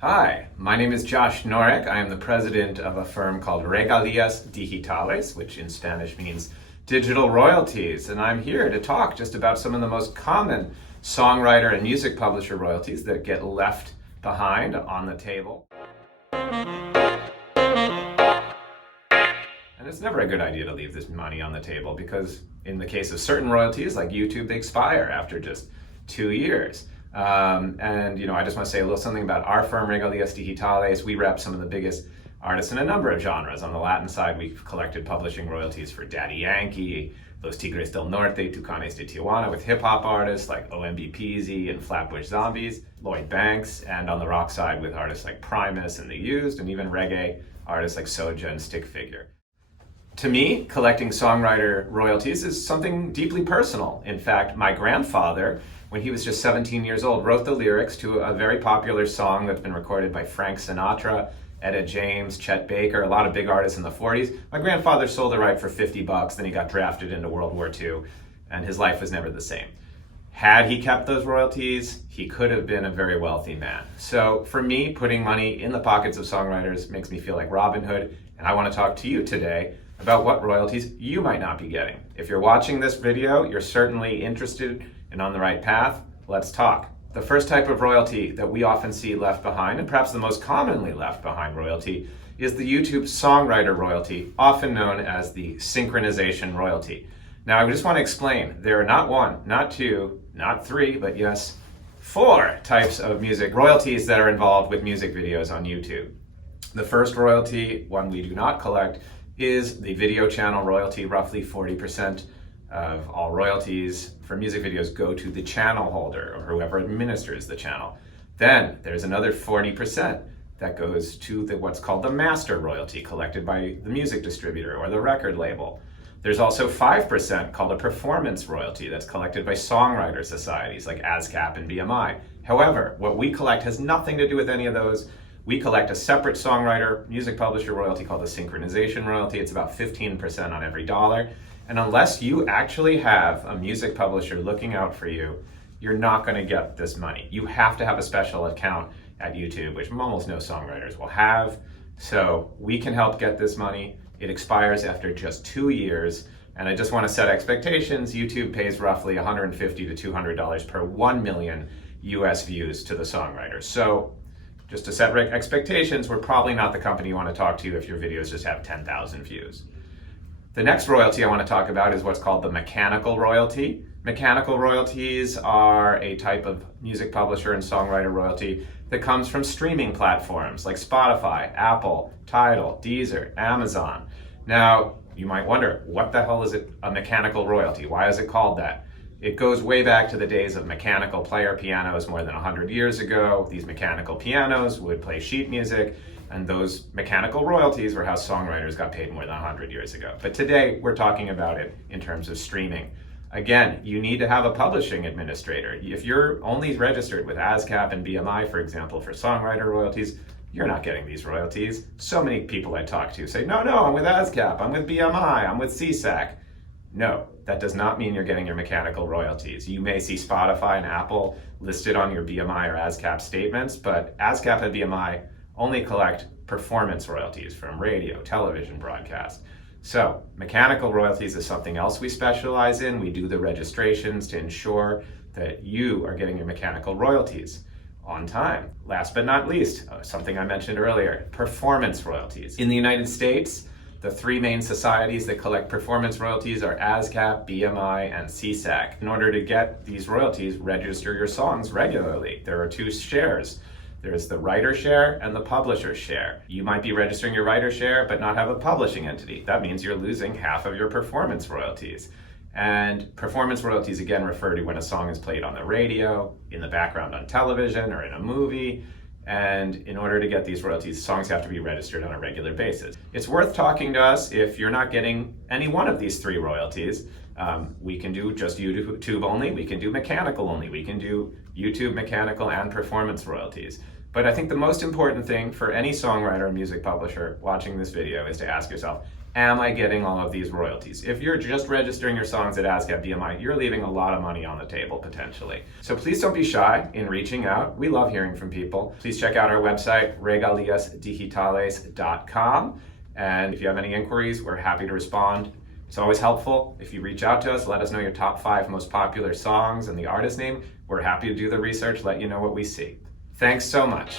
Hi, my name is Josh Norek. I am the president of a firm called Regalias Digitales, which in Spanish means digital royalties. And I'm here to talk just about some of the most common songwriter and music publisher royalties that get left behind on the table. And it's never a good idea to leave this money on the table because in the case of certain royalties like YouTube, they expire after just 2 years. I just want to say a little something about our firm, Regalias Digitales. We rep some of the biggest artists in a number of genres. On the Latin side, we've collected publishing royalties for Daddy Yankee, Los Tigres del Norte, Tucanes de Tijuana, with hip-hop artists like OMB and Flatbush Zombies, Lloyd Banks, and on the rock side with artists like Primus and The Used, and even reggae artists like Soja and Stick Figure. To me, collecting songwriter royalties is something deeply personal. In fact, my grandfather, when he was just 17 years old, wrote the lyrics to a very popular song that's been recorded by Frank Sinatra, Etta James, Chet Baker, a lot of big artists in the 40s. My grandfather sold the right for $50, then he got drafted into World War II, and his life was never the same. Had he kept those royalties, he could have been a very wealthy man. So for me, putting money in the pockets of songwriters makes me feel like Robin Hood, and I want to talk to you today about what royalties you might not be getting. If you're watching this video, you're certainly interested and on the right path. Let's talk. The first type of royalty that we often see left behind, and perhaps the most commonly left behind royalty, is the YouTube songwriter royalty, often known as the synchronization royalty. Now, I just want to explain, there are not one, not two, not three, but yes, 4 types of music royalties that are involved with music videos on YouTube. The first royalty, one we do not collect, is the video channel royalty. Roughly 40% of all royalties for music videos go to the channel holder or whoever administers the channel. Then there's another 40% that goes to what's called the master royalty, collected by the music distributor or the record label. There's also 5% called a performance royalty that's collected by songwriter societies like ASCAP and BMI. However, what we collect has nothing to do with any of those. We collect a separate songwriter music publisher royalty called the synchronization royalty. It's about 15% on every dollar. And unless you actually have a music publisher looking out for you, you're not going to get this money. You have to have a special account at YouTube, which almost no songwriters will have. So we can help get this money. It expires after just 2 years. And I just want to set expectations. YouTube pays roughly $150 to $200 per 1 million US views to the songwriter. So just to set expectations, we're probably not the company you want to talk to if your videos just have 10,000 views. The next royalty I want to talk about is what's called the mechanical royalty. Mechanical royalties are a type of music publisher and songwriter royalty that comes from streaming platforms like Spotify, Apple, Tidal, Deezer, Amazon. Now, you might wonder, what the hell is a mechanical royalty? Why is it called that? It goes way back to the days of mechanical player pianos more than 100 years ago. These mechanical pianos would play sheet music, and those mechanical royalties were how songwriters got paid more than 100 years ago. But today, we're talking about it in terms of streaming. Again, you need to have a publishing administrator. If you're only registered with ASCAP and BMI, for example, for songwriter royalties, you're not getting these royalties. So many people I talk to say, no, I'm with ASCAP, I'm with BMI, I'm with CSAC. No, that does not mean you're getting your mechanical royalties. You may see Spotify and Apple listed on your BMI or ASCAP statements, but ASCAP and BMI only collect performance royalties from radio, television broadcast. So mechanical royalties is something else we specialize in. We do the registrations to ensure that you are getting your mechanical royalties on time. Last but not least, something I mentioned earlier, performance royalties. In the United States, the 3 main societies that collect performance royalties are ASCAP, BMI, and CSAC. In order to get these royalties, register your songs regularly. There are 2 shares. There's the writer share and the publisher share. You might be registering your writer share but not have a publishing entity. That means you're losing half of your performance royalties. And performance royalties again refer to when a song is played on the radio, in the background on television, or in a movie. And in order to get these royalties, songs have to be registered on a regular basis. It's worth talking to us if you're not getting any one of these 3 royalties. We can do just YouTube only, we can do mechanical only, we can do YouTube mechanical and performance royalties. But I think the most important thing for any songwriter or music publisher watching this video is to ask yourself, am I getting all of these royalties? If you're just registering your songs at ASCAP BMI, you're leaving a lot of money on the table potentially. So please don't be shy in reaching out. We love hearing from people. Please check out our website, regaliasdigitales.com. And if you have any inquiries, we're happy to respond. It's always helpful if you reach out to us, let us know your top 5 most popular songs and the artist name. We're happy to do the research, let you know what we see. Thanks so much.